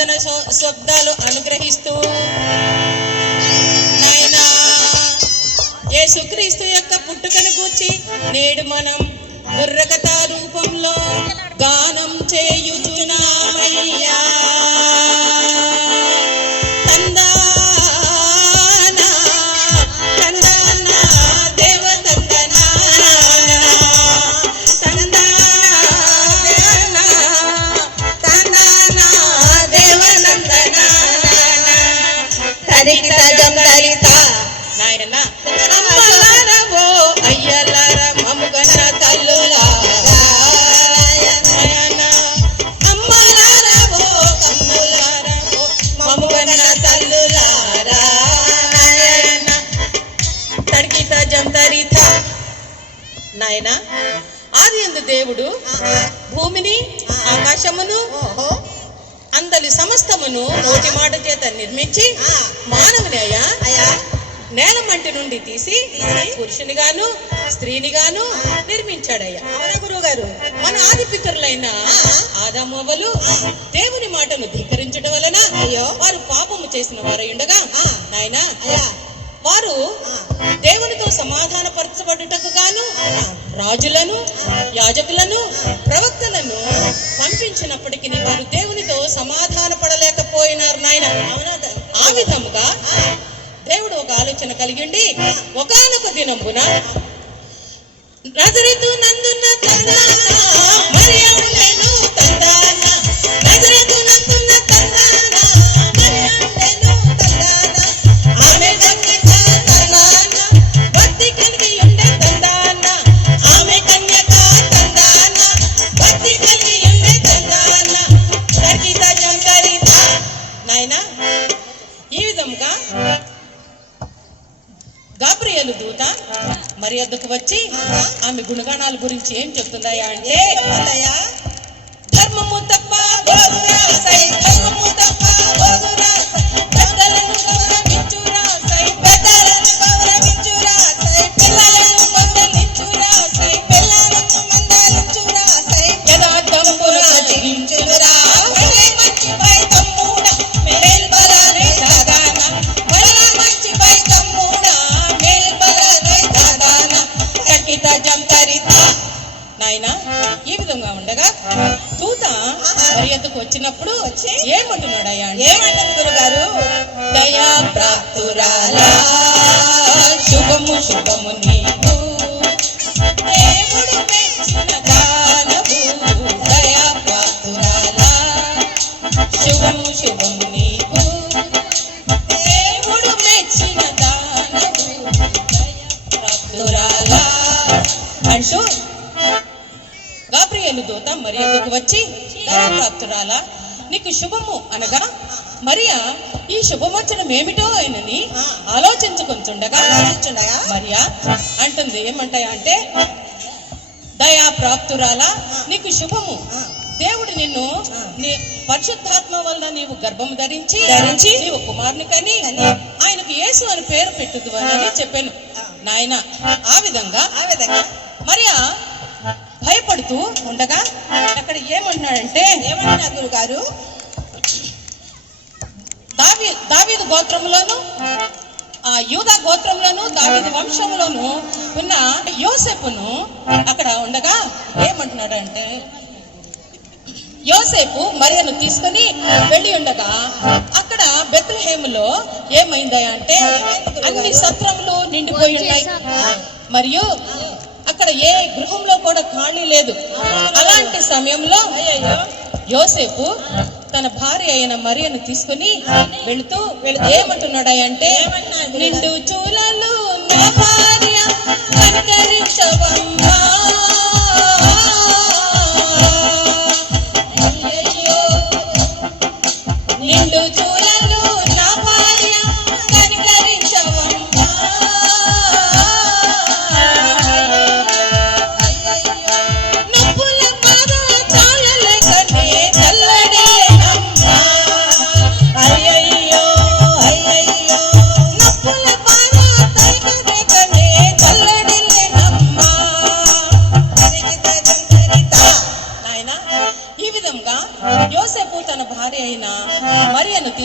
వందన శబ్దాలు అనుగ్రహిస్తూ. నాయనా యేసుక్రీస్తు యొక్క పుట్టుకను గూర్చి నేడు మనం బుర్రకథ రూపంలో గానం చేయుచున్నామయ్యా. నాయన ఆది ఎందు దేవుడు భూమిని ఆకాశమును అందరి సమస్తమును నోటి మాట చేత నిర్మించి. మానవుని అయ్యా నేల మంటి నుండి తీసి పురుషుని గాను స్త్రీని గాను నిర్మించాడయ్యా గురువు గారు మన ఆది పితరులైన. ఆదామవ్వలు దేవుని మాటను ధిక్కరించడం వలన అయ్యో. వారు పాపము చేసిన వారై ఉండగా. నాయనా అయ్యా వారు దేవునితో సమాధానపరచబడుటకు గాను రాజులను యాజకులను ప్రవక్తలను పంపించినప్పటికీ వారు దేవునితో సమాధాన పడలేకపోయినారు నాయన. ఆ విధముగా దేవుడు ఒక ఆలోచన కలిగిండి ఒకనొక దినంబున నజరేతు నందున్న గాబ్రియలు దూత మరి వద్దకు వచ్చి ఆమె గుణగణాల గురించి ఏం చెప్తుందయ్యా అంటే ధర్మము తప్ప ధర్మము తప్ప శుభము అనగా మరియా ఈ శుభవచనం ఏమిటో ఆయనని ఆలోచించుకొంచుండగా ఆలోచించుండగా? మరియా అంటుంది ఏమంటాయా అంటే దయా ప్రాప్తురాలా నీకు శుభము. దేవుడు నిన్ను నీ పరిశుద్ధాత్మ వలన నీవు గర్భం ధరించి ధరించి నీవు కుమారుని కని ఆయనకు యేసు అని పేరు పెట్టుదు అని చెప్పాను. నాయన ఆ. విధంగా ఆ విధంగా? మరియా భయపడుతూ ఉండగా అక్కడ ఏమంటున్నాడంటే ఏమంటున్నా గురుగారు? దావి దావీదు గోత్రంలోను ఆ యూదా గోత్రంలోను దావీదు వంశంలోను ఉన్న యోసేపును అక్కడ ఉండగా ఏమంటున్నాడంటే యోసేపు మరియను తీసుకొని వెళ్ళి ఉండగా అక్కడ బెత్లహేములో ఏమైందా అంటే అన్ని సత్రములు నిండిపోయి ఉన్నాయి. మరియు అక్కడ ఏ గృహంలో కూడా ఖాళీ లేదు. అలాంటి సమయంలో యోసేపు తన భార్య అయిన మరియను తీసుకుని వెళుతూ వెళుతూ ఏమంటున్నాడంటే నిండు చూలలు నా భార్య కనికరించవమ్మా.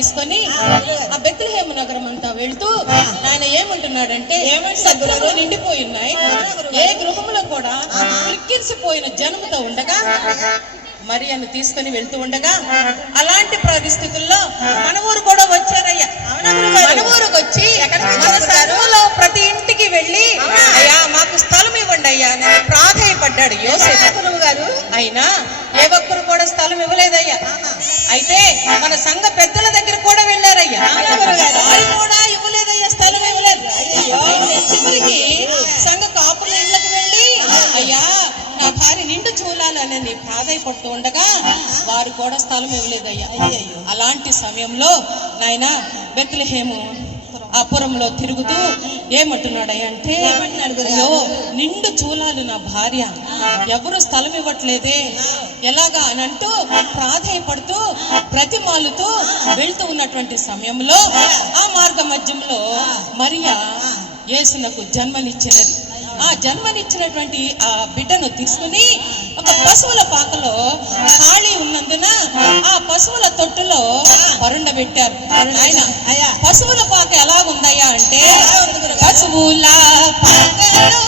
తీసుకొని ఆ బెత్లహేమ నగరం అంతా వెళ్తూ ఆయన ఏమంటున్నాడంటే సత్రములు నిండిపోయి ఉన్నాయి. ఏ గృహంలో కూడా క్రిక్కిరిసిపోయిన జనముతో ఉండగా మరియను తీసుకొని వెళ్తూ ఉండగా అలాంటి పరిస్థితుల్లో మన ఊరు కూడా వచ్చారయ్యా. మన ఊరికి వచ్చి ప్రతి ఇంటి ఇంటికి వెళ్ళి? అయ్యా మాకు స్థలం ఇవ్వండి అయ్యా అని ప్రాధాయపడ్డాడు యోసేపు గారు అయినా ఏ ఒక్కరు కూడా స్థలం ఇవ్వలేదయ్యా. అయితే మన సంఘ పెద్దల దగ్గర కూడా వెళ్ళారయ్యా? వారు కూడా ఇవ్వలేదయ్యా స్థలం ఇవ్వలేదు చివరికి సంఘ కాపుల ఇళ్ళకి వెళ్ళి అయ్యా నా భార్య నిండు చూడాలని ప్రాధాయపడుతూ ఉండగా వారు కూడా స్థలం ఇవ్వలేదయ్యా. అలాంటి సమయంలో నాయన బెత్లహేము అపురంలో తిరుగుతూ ఏమంటున్నాడయ్యా అంటే అయ్యో నిండు చూలాలు నా భార్య. ఎవరు స్థలం ఇవ్వట్లేదే. ఎలాగా అని అంటూ ప్రాధాయపడుతూ ప్రతిమాలుతూ వెళ్తూ ఉన్నటువంటి సమయంలో ఆ మార్గ మధ్యంలో మరియా యేసునకు జన్మనిచ్చినది. ఆ జన్మనిచ్చినటువంటి ఆ బిడ్డను తీసుకుని ఒక పశువుల పాకలో ఖాళీ ఉన్నందున ఆ పశువుల తొట్టులో పరుండబెట్టారు ఆయన. పశువుల పాక ఎలా ఉందయ్యా అంటే? పశువుల పాకలో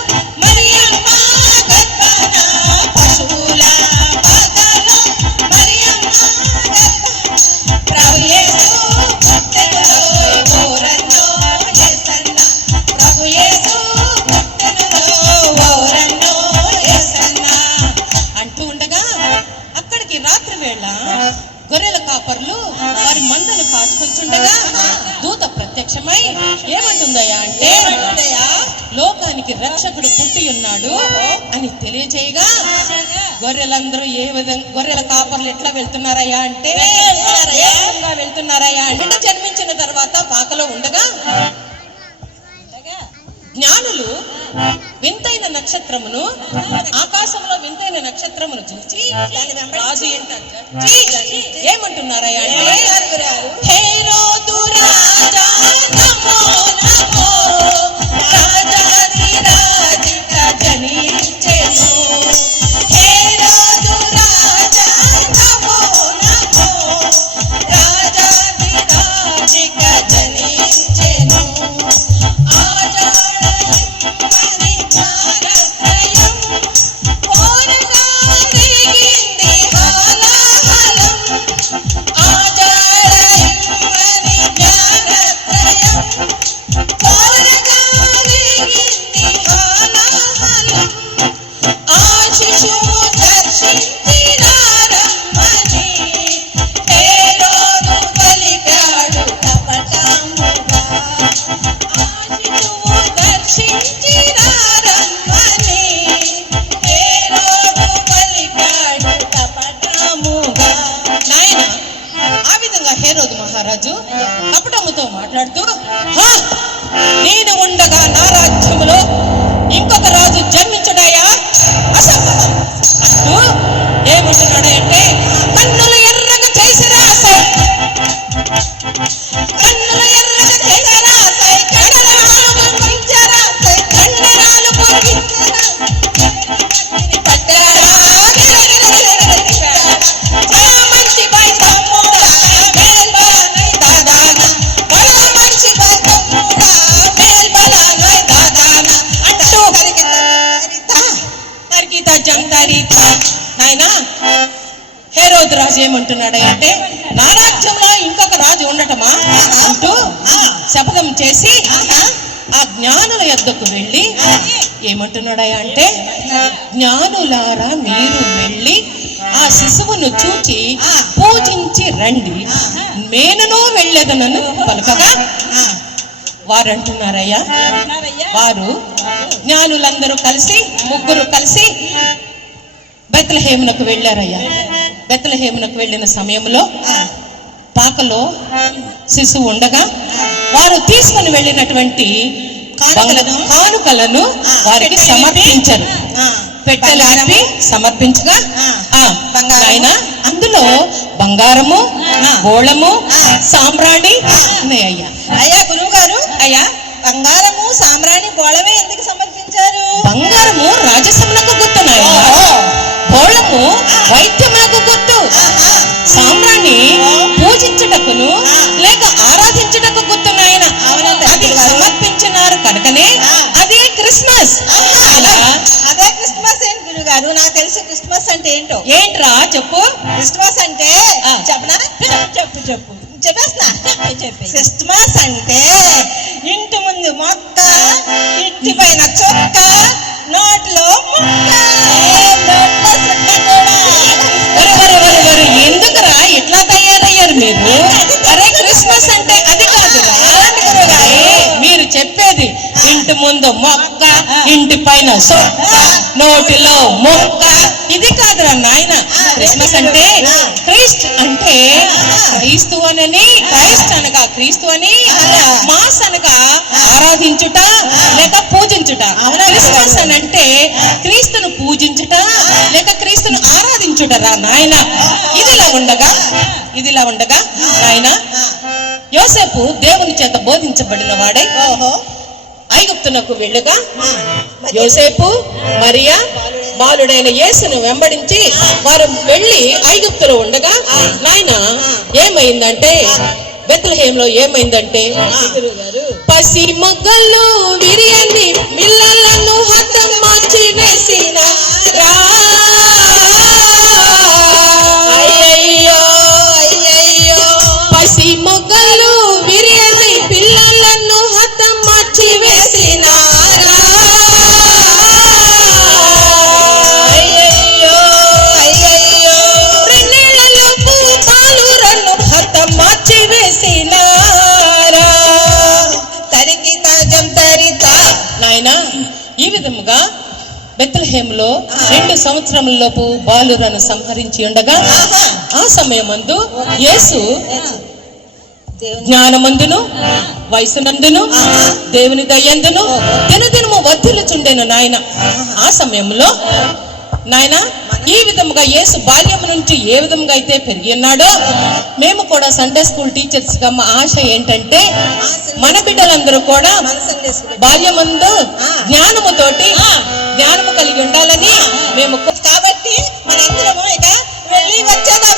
అక్కడికి రాత్రి వేళ గొర్రెల కాపర్లు వారి మందను కాచుకుంటుండగా దూత ప్రత్యక్షమై ఏమంటుందయ్యా అంటే? లోకానికి రక్షకుడు పుట్టి ఉన్నాడు అని తెలియజేయగా గొర్రెలందరూ ఏ విధంగా గొర్రెల కాపర్లు ఎట్లా వెళ్తున్నారయ్యా అంటే వెళ్తున్నారయ్యా అంటే జన్మించిన తర్వాత పాకలో ఉండగా జ్ఞానులు వింతైన నక్షత్రమును ఆకాశంలో వింతైన నక్షత్రమును చూచి రాజు ఏమంటున్నారయ్యా అంటే రాజా నమో ఏమంటున్నాడు అంటే నా రాజ్యంలో ఇంకొక రాజు ఉండటమా? అంటూ శపథం చేసి ఆ జ్ఞానుల యొద్దకు వెళ్ళి ఏమంటున్నాడయ్యా అంటే జ్ఞానులారా మీరు వెళ్ళి ఆ శిశువును చూచి పూజించి రండి. మేనను వెళ్ళేదనను పలకగా. వారు అంటున్నారయ్యా వారు జ్ఞానులందరూ కలిసి ముగ్గురు కలిసి బెత్లహేమునకు వెళ్ళారయ్యా. బెత్లహేమునకు వెళ్ళిన సమయంలో పాకలో శిశువు ఉండగా వారు తీసుకుని వెళ్ళినటువంటి కానుకలను? వారికి సమర్పించారు. ఆ, పెట్టెలు విప్పి సమర్పించగా. ఆయన అందులో బంగారము. గోళము ఆ. సాంబ్రాణి ఉన్నాయ్యా అయ్యా గురువు గారు అయ్యా. బంగారము సామ్రాణి గోళమే ఎందుకు సమర్పించారు? బంగారము రాజసమునకు గుర్తు నాయన. ఓహో. గోళము వైద్యమునకు చెప్పు. క్రిస్మస్ అంటే. చెప్పనా? చెప్పు చెప్పు చెప్పేస్తున్నా చెప్పే క్రిస్మస్ అంటే ఇంటి ముందు మొక్క ఇంటి పైన చొక్క నోట్లో ఎందుకురా ఇట్లా తయారయ్యారు మీరు? అరే క్రిస్మస్ అంటే అది కాదురా. మీరు చెప్పేది ఇంటి ముందు మొక్క ఇంటి పైన సొక్క నోటిలో మొక్క. ఇది కాదురా నాయన క్రిస్మస్ అంటే క్రైస్ట్ అంటే క్రీస్తు అనని క్రైస్ట్ అనగా క్రీస్తు అని మాస్ అనగా ఆరాధించుట లేక పూజించుట. క్రిస్మస్ అని అంటే క్రీస్తును పూజించుట లేక క్రీస్తును ఆరాధించుట రా నాయన ఇదిలా ఉండగా ఇదిలా ఉండగా నాయన యోసేపు దేవుని చేత బోధించబడిన వాడే. ఓహో. ఐగుప్తునకు వెళ్ళగా యోసేపు మరియా బాలుడైన యేసును వెంబడించి వారు వెళ్ళి ఐగుప్తులో ఉండగా నాయన ఏమైందంటే బెత్లహేంలో ఏమైందంటే పసి మొగ్గలు విరియని పిల్లలను హతం మార్చి వేసిన అయ్యయ్యో బెత్లహేములో రెండు సంవత్సరములలోపు బాలురను సంహరించి ఉండగా ఆ సమయమందు యేసు జ్ఞానమందును వయసునందును దేవుని దయ్యందును దినదినము వర్ధిల్లుచుండెను నాయన. ఆ సమయంలో నాయన ఈ విధముగా యేసు బాల్యం నుంచి ఏ విధముగా అయితే పెరిగి ఉన్నాడో మేము కూడా సండే స్కూల్ టీచర్స్గా మా ఆశ ఏంటంటే మన బిడ్డలందరూ కూడా బాల్యమందు జ్ఞానముతోటి జ్ఞానము కలిగి ఉండాలని మేము కాబట్టి మనందరము ఇక వెళ్ళి వచ్చేదాం